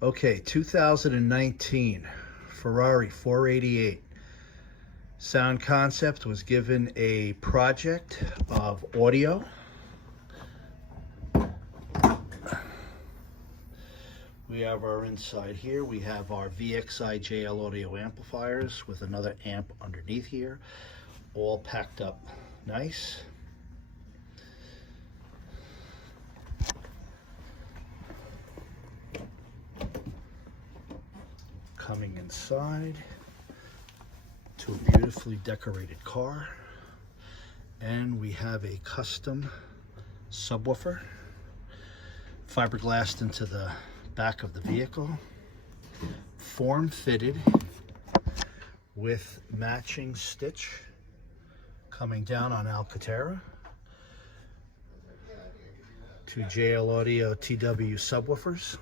Okay, 2019 Ferrari 488. Sound Concept was given a project of audio. We have our inside here. We have our VXI JL audio amplifiers with another amp underneath here, all packed up nice. Coming inside to a beautifully decorated car, and we have a custom subwoofer fiberglassed into the back of the vehicle, form fitted with matching stitch coming down on Alcantara to JL Audio TW subwoofers.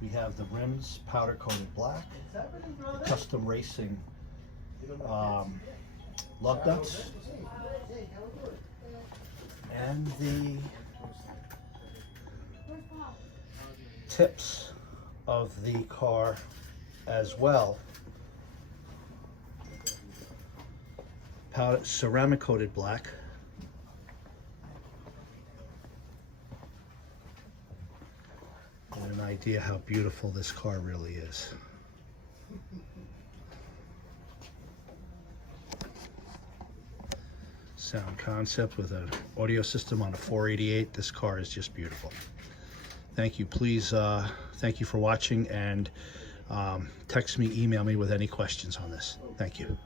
We have the rims powder coated black, the custom racing lug nuts, and the tips of the car as well. Powder ceramic coated black. And an idea how beautiful this car really is. Sound Concept with an audio system on a 488. This car is just beautiful. Thank you. Please, thank you for watching, and text me, email me with any questions on this. Thank you.